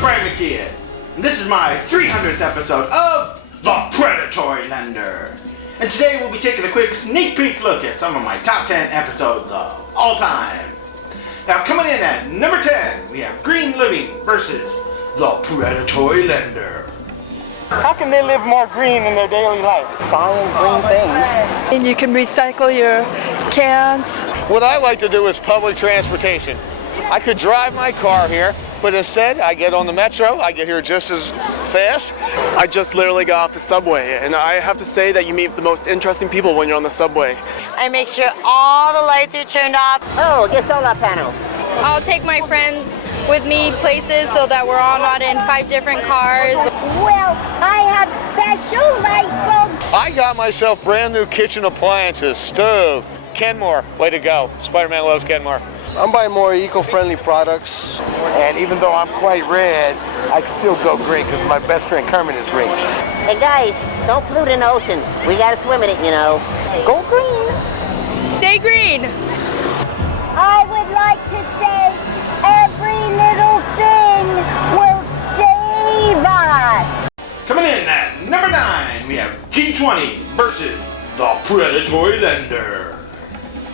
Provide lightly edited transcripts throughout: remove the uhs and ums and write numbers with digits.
Brian McKeon, and this is my 300th episode of The Predatory Lender. And today we'll be taking a quick sneak peek look at some of my top 10 episodes of all time. Now coming in at number 10, we have Green Living versus The Predatory Lender. How can they live more green in their daily life? Buying green things. And you can recycle your cans. What I like to do is public transportation. I could drive my car here, but instead I get on the metro, I get here just as fast. I just literally got off the subway, and I have to say that you meet the most interesting people when you're on the subway. I make sure all the lights are turned off. Oh, get solar panels. I'll take my friends with me places so that we're all not in 5 different cars. Well, I have special light bulbs. I got myself brand new kitchen appliances, stove. Kenmore, way to go. Spider-Man loves Kenmore. I'm buying more eco-friendly products. And even though I'm quite red, I can still go green because my best friend Kermit is green. Hey guys, don't pollute in the ocean. We gotta swim in it, you know. Go green. Stay green. I would like to say every little thing will save us. Coming in at number 9, we have T20 versus The Predatory Lender.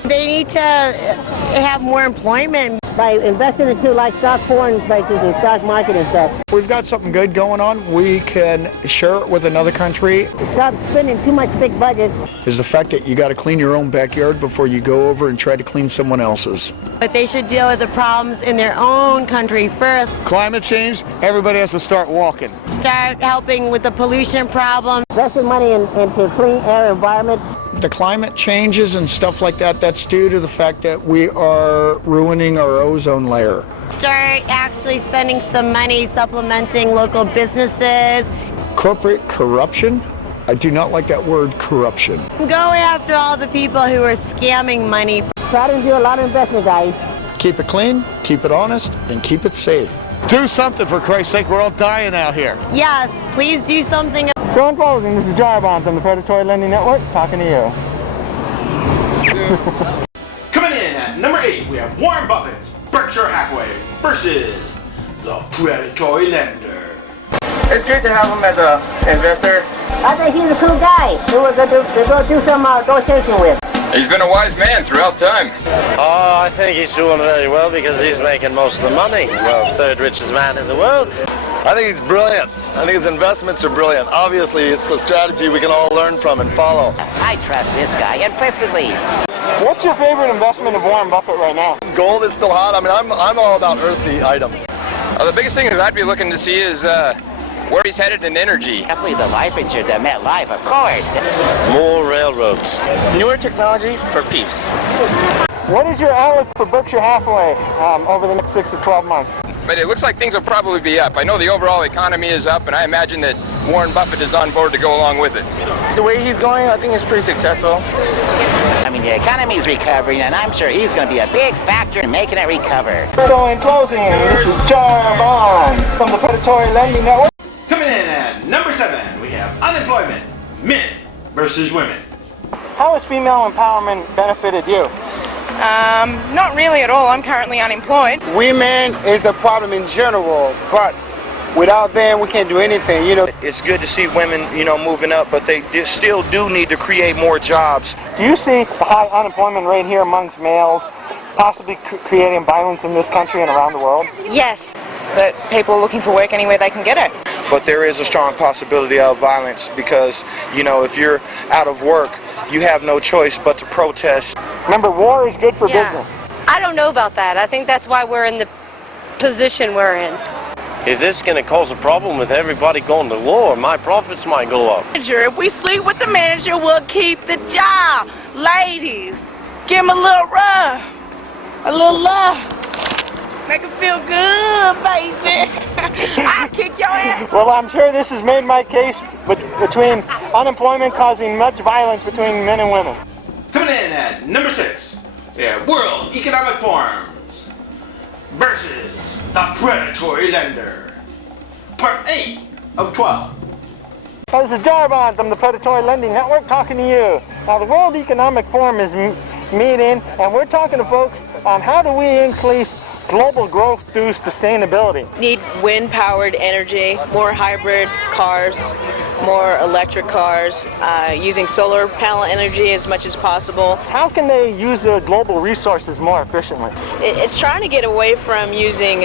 They need to have more employment. By investing into like stock foreign prices and stock market and stuff. We've got something good going on. We can share it with another country. Stop spending too much big budget. Is the fact that you got to clean your own backyard before you go over and try to clean someone else's. But they should deal with the problems in their own country first. Climate change, everybody has to start walking. Start helping with the pollution problem. Investing money into clean air environment. The climate changes and stuff like that, that's due to the fact that we are ruining our ozone layer. Start actually spending some money supplementing local businesses. Corporate corruption? I do not like that word, corruption. Go after all the people who are scamming money. Try to do a lot of investment, guys. Keep it clean, keep it honest, and keep it safe. Do something, for Christ's sake, we're all dying out here. Yes, please do something. So in closing, this is Jarbon from the Predatory Lending Network talking to you. Coming in at number 8, we have Warren Buffett's Berkshire Hathaway versus The Predatory Lender. It's great to have him as an investor. I think he's a cool guy who we're going to go do some negotiation with. He's been a wise man throughout time. Oh, I think he's doing very well because he's making most of the money. Well, third richest man in the world. I think he's brilliant. I think his investments are brilliant. Obviously, it's a strategy we can all learn from and follow. I trust this guy implicitly. What's your favorite investment of Warren Buffett right now? Gold is still hot. I mean, I'm all about earthy items. The biggest thing that I'd be looking to see is where he's headed in energy. Definitely the life insurance, the MetLife, of course. More railroads. Newer technology for peace. What is your outlook for Berkshire Hathaway over the next 6 to 12 months? But it looks like things will probably be up. I know the overall economy is up, and I imagine that Warren Buffett is on board to go along with it. The way he's going, I think is pretty successful. I mean, the economy's recovering, and I'm sure he's going to be a big factor in making it recover. So in closing, this is Jarbon from the Predatory Lending Network. Coming in at number 7, we have unemployment, men versus women. How has female empowerment benefited you? Not really at all. I'm currently unemployed. Women is a problem in general, but without them, we can't do anything, you know. It's good to see women, moving up, but they still do need to create more jobs. Do you see the high unemployment rate here amongst males possibly creating violence in this country and around the world? Yes, that people are looking for work anywhere they can get it. But there is a strong possibility of violence because, if you're out of work, you have no choice but to protest. Remember, war is good for business. I don't know about that. I think that's why we're in the position we're in. If this is going to cause a problem with everybody going to war, my profits might go up. If we sleep with the manager, we'll keep the job. Ladies, give him a little rub, a little love. Make him feel good, baby. I'll kick your ass. Well, I'm sure this has made my case between unemployment causing much violence between men and women. Coming in at number 6, we have World Economic Forums versus The Predatory Lender. Part 8 of 12. This is Jarbon from the Predatory Lending Network talking to you. Now, the World Economic Forum is meeting, and we're talking to folks on how do we increase global growth through sustainability? Need wind-powered energy, more hybrid cars, more electric cars, using solar panel energy as much as possible. How can they use their global resources more efficiently? It's trying to get away from using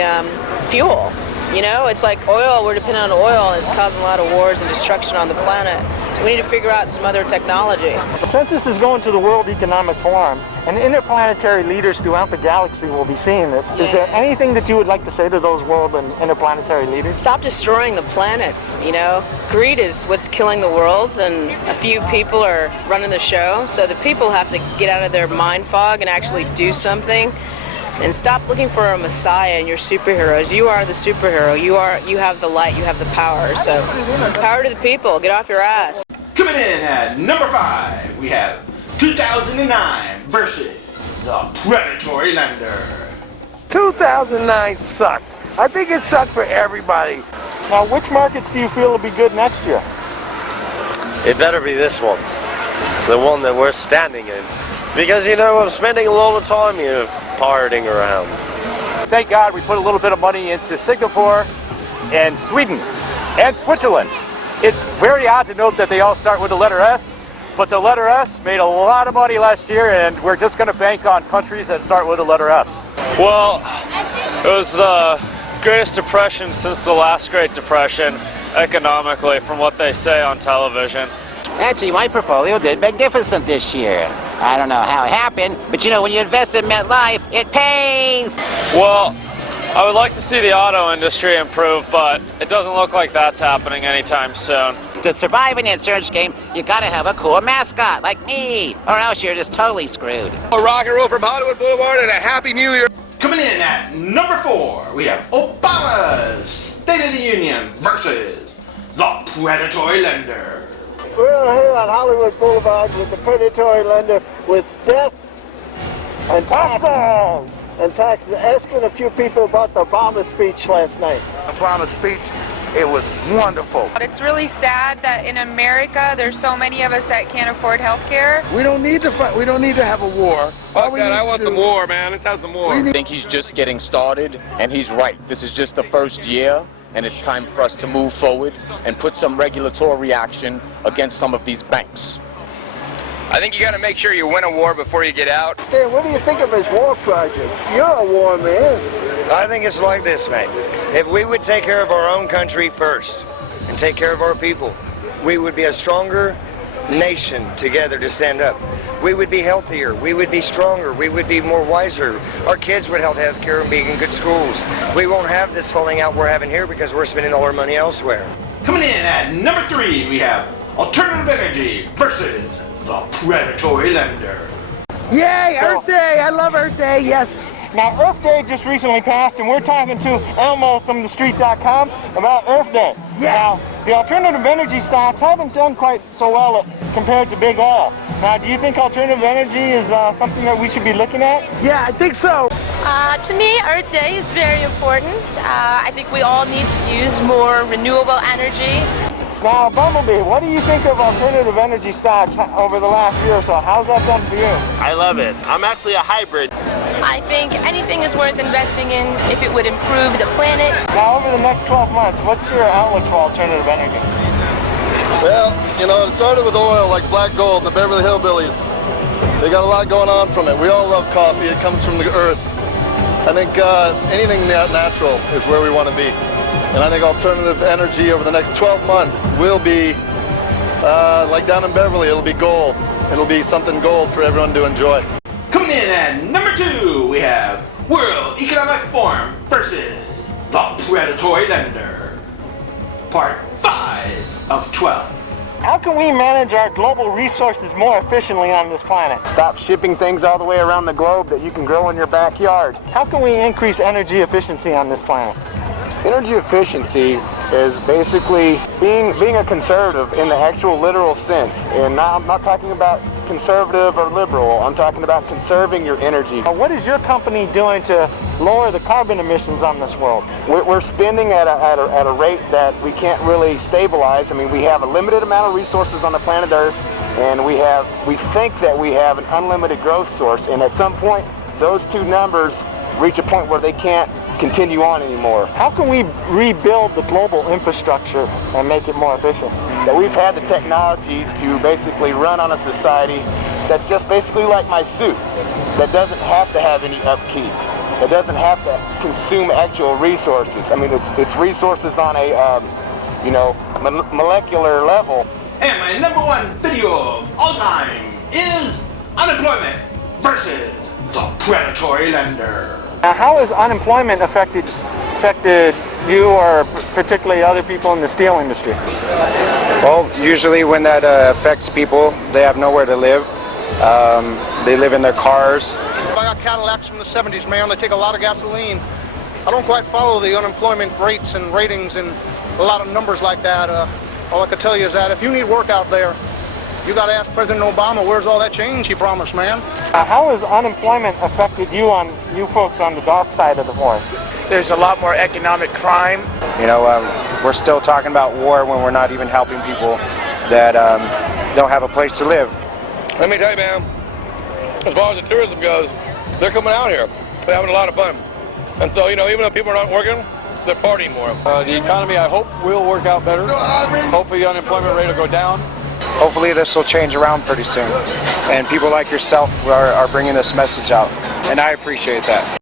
fuel. You know, it's like oil, we're dependent on oil, and it's causing a lot of wars and destruction on the planet. So we need to figure out some other technology. Since this is going to the World Economic Forum, and interplanetary leaders throughout the galaxy will be seeing this, is there anything that you would like to say to those world and interplanetary leaders? Stop destroying the planets, you know? Greed is what's killing the world, and a few people are running the show, so the people have to get out of their mind fog and actually do something. And stop looking for a messiah and your superheroes. You are the superhero. You have the light. You have the power. So, power to the people. Get off your ass. Coming in at number 5, we have 2009 versus the Predatory Lender. 2009 sucked. I think it sucked for everybody. Now, which markets do you feel will be good next year? It better be this one, the one that we're standing in. Because, you know, I'm spending a lot of time here partying around. Thank God we put a little bit of money into Singapore and Sweden and Switzerland. It's very odd to note that they all start with the letter S, but the letter S made a lot of money last year, and we're just going to bank on countries that start with the letter S. Well, it was the greatest depression since the last Great Depression, economically, from what they say on television. Actually, my portfolio did magnificent this year. I don't know how it happened, but you know, when you invest in MetLife, it pays! Well, I would like to see the auto industry improve, but it doesn't look like that's happening anytime soon. To survive in the insurance game, you gotta have a cool mascot, like me, or else you're just totally screwed. A rock and roll from Hollywood Boulevard and a Happy New Year! Coming in at number 4, we have Obama's State of the Union versus the Predatory Lender. We're here on Hollywood Boulevard with the Predatory Lender with death and taxes. And taxes. Asking a few people about the Obama speech last night. Obama's speech, it was wonderful. It's really sad that in America there's so many of us that can't afford health care. We don't need to fight. We don't need to have a war. Fuck that, I want some war, man. Let's have some war. I think he's just getting started, and he's right. This is just the first year, and it's time for us to move forward and put some regulatory action against some of these banks. I think you got to make sure you win a war before you get out. Stan, what do you think of his war project? You're a war man. I think it's like this, mate. If we would take care of our own country first and take care of our people, we would be a stronger nation together to stand up. We would be healthier, we would be stronger, we would be more wiser. Our kids would have health care and be in good schools. We won't have this falling out we're having here because we're spending all our money elsewhere. Coming in at number 3, we have Alternative Energy versus the Predatory Lender. Yay, Earth Day! I love Earth Day, yes. Now, Earth Day just recently passed, and we're talking to Elmo from TheStreet.com about Earth Day. Yeah. Now, the alternative energy stocks haven't done quite so well compared to big oil. Now, do you think alternative energy is something that we should be looking at? Yeah, I think so. To me, Earth Day is very important. I think we all need to use more renewable energy. Now, Bumblebee, what do you think of alternative energy stocks over the last year or so? How's that done for you? I love it. I'm actually a hybrid. I think anything is worth investing in if it would improve the planet. Now, over the next 12 months, what's your outlook for alternative energy? Well, you know, it started with oil like Black Gold and the Beverly Hillbillies. They got a lot going on from it. We all love coffee. It comes from the earth. I think anything natural is where we want to be. And I think alternative energy over the next 12 months will be, like down in Beverly, it'll be gold. It'll be something gold for everyone to enjoy. Coming in at number 2, we have World Economic Forum versus the Predatory Lender. Part 5 of 12. How can we manage our global resources more efficiently on this planet? Stop shipping things all the way around the globe that you can grow in your backyard. How can we increase energy efficiency on this planet? Energy efficiency is basically being a conservative in the actual literal sense. And I'm not talking about conservative or liberal. I'm talking about conserving your energy. What is your company doing to lower the carbon emissions on this world? We're spending at a rate that we can't really stabilize. I mean, we have a limited amount of resources on the planet Earth, and we think that we have an unlimited growth source. And at some point, those two numbers reach a point where they can't continue on anymore. How can we rebuild the global infrastructure and make it more efficient? That we've had the technology to basically run on a society that's just basically like my suit, that doesn't have to have any upkeep, that doesn't have to consume actual resources. I mean, it's resources on a molecular level. And my number one video of all time is unemployment versus the predatory lender. Now, how has unemployment affected you or particularly other people in the steel industry? Well, usually when that affects people, they have nowhere to live. They live in their cars. I got Cadillacs from the 70s, man. They take a lot of gasoline. I don't quite follow the unemployment rates and ratings and a lot of numbers like that. All I can tell you is that if you need work out there, you got to ask President Obama, where's all that change he promised, man? How has unemployment affected you folks on the dark side of the force? There's a lot more economic crime. You know, we're still talking about war when we're not even helping people that don't have a place to live. Let me tell you, man, as far as the tourism goes, they're coming out here. They're having a lot of fun. And so, you know, even though people are not working, they're partying more. The economy, I hope, will work out better. Hopefully the unemployment rate will go down. Hopefully this will change around pretty soon. And people like yourself are bringing this message out. And I appreciate that.